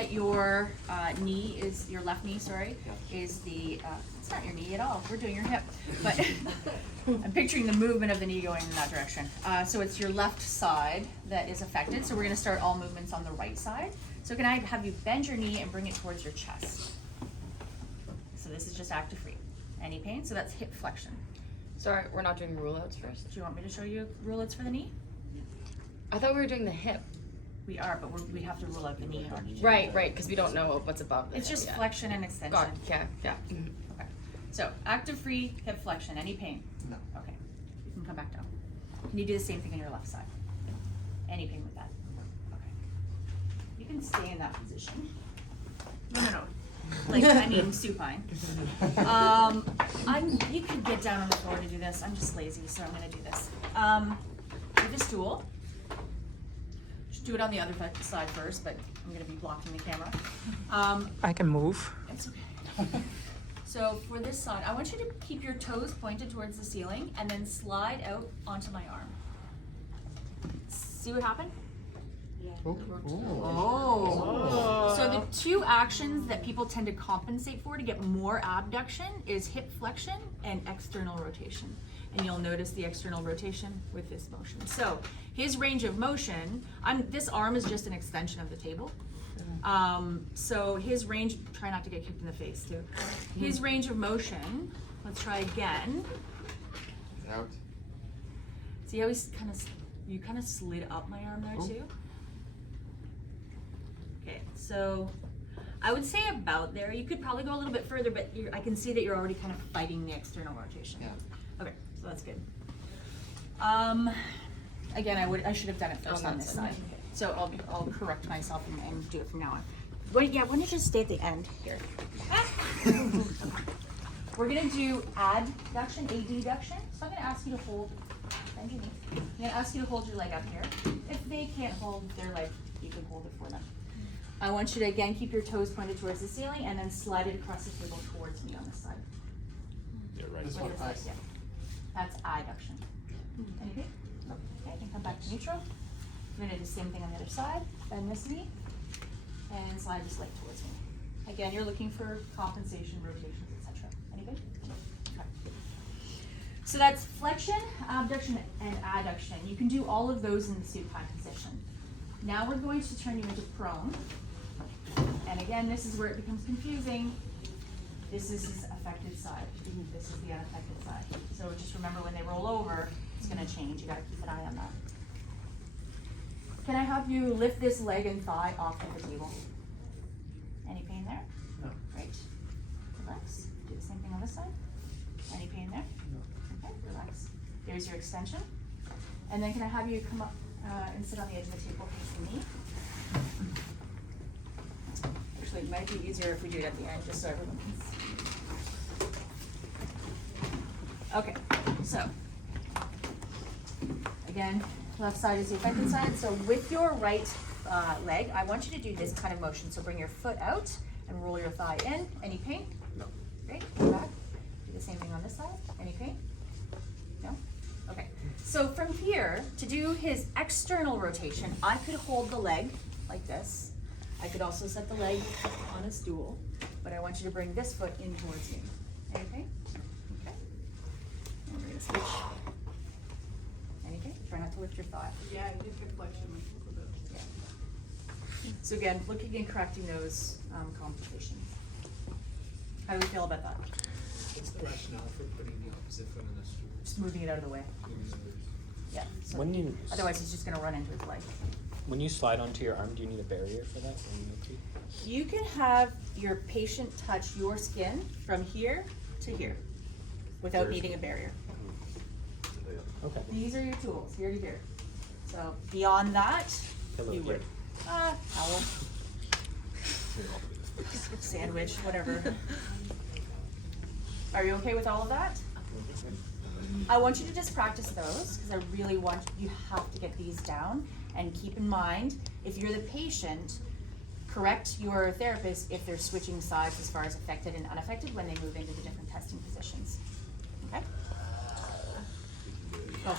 that your knee is, your left knee, sorry, is the, it's not your knee at all, we're doing your hip, but I'm picturing the movement of the knee going in that direction. So it's your left side that is affected, so we're gonna start all movements on the right side. So can I have you bend your knee and bring it towards your chest? So this is just active free. Any pain? So that's hip flexion. Sorry, we're not doing rule outs first? Do you want me to show you rule outs for the knee? I thought we were doing the hip. We are, but we have to rule out the knee in order to do Right, because we don't know what's above the It's hip just yet. flexion and extension. Got it, yeah. Mhm. Okay. So active free hip flexion. Any pain? No. Okay. You can come back down. Can you do the same thing on your left side? Any pain with that? Okay. You can stay in that position. No. Like, I mean, supine. You could get down on the floor to do this. I'm just lazy, so I'm gonna do this. With a stool. Just do it on the other side first, but I'm gonna be blocking the camera. I can move. It's okay. So for this side, I want you to keep your toes pointed towards the ceiling and then slide out onto my arm. See what happened? Oh. So the two actions that people tend to compensate for to get more abduction is hip flexion and external rotation. And you'll notice the external rotation with this motion. So his range of motion, this arm is just an extension of the table. So his range, try not to get kicked in the face too. His range of motion, let's try again. Out. See how you kind of slid up my arm there too? Okay, so I would say about there. You could probably go a little bit further, but I can see that you're already kind of fighting the external rotation. Yeah. Okay, so that's good. Again, I should have done it first on this side. So I'll correct myself and do it from now on. Why don't you just stay at the end here? We're gonna do adduction, adduction. So I'm gonna ask you to hold, bend your knee. I'm gonna ask you to hold your leg up here. If they can't hold their leg, you can hold it for them. I want you to again keep your toes pointed towards the ceiling and then slide it across the table towards me on this side. Yeah, right. Like this, yeah. That's adduction. Anything? Okay, I can come back to neutral. We're gonna do the same thing on the other side. Bend this knee and slide this leg towards me. Again, you're looking for compensation, rotations, etc. Any good? Okay. So that's flexion, abduction, and adduction. You can do all of those in the supine position. Now we're going to turn you into prone. And again, this is where it becomes confusing. This is his affected side. This is the unaffected side. So just remember when they roll over, it's gonna change. You gotta keep an eye on that. Can I have you lift this leg and thigh off of the table? Any pain there? No. Great. Relax. Do the same thing on this side. Any pain there? No. Okay, relax. There's your extension. And then can I have you come up and sit on the edge of the table facing me? Actually, it might be easier if we do it at the end, just so everyone can see. Okay, so again, left side is the affected side. So with your right leg, I want you to do this kind of motion. So bring your foot out and roll your thigh in. Any pain? No. Great, go back. Do the same thing on this side. Any pain? No? Okay. So from here, to do his external rotation, I could hold the leg like this. I could also set the leg on a stool, but I want you to bring this foot in towards me. Any pain? Okay. And we're gonna switch. Anything? Try not to lift your thigh. Yeah, I did hip flexion a little bit. Yeah. So again, looking and correcting those complications. How do we feel about that? What's the rationale for putting the opposite foot in the stool? Just moving it out of the way. Yeah. So otherwise, he's just gonna run into his leg. When you slide onto your arm, do you need a barrier for that? When you need to? You can have your patient touch your skin from here to here without needing a barrier. Okay. These are your tools, here to here. So beyond that, Pillow you would. here. Towel. Sandwich, whatever. Are you okay with all of that? I want you to just practice those because I really want you have to get these down. And keep in mind, if you're the patient, correct your therapist if they're switching sides as far as affected and unaffected when they move into the different testing positions. Okay? Go.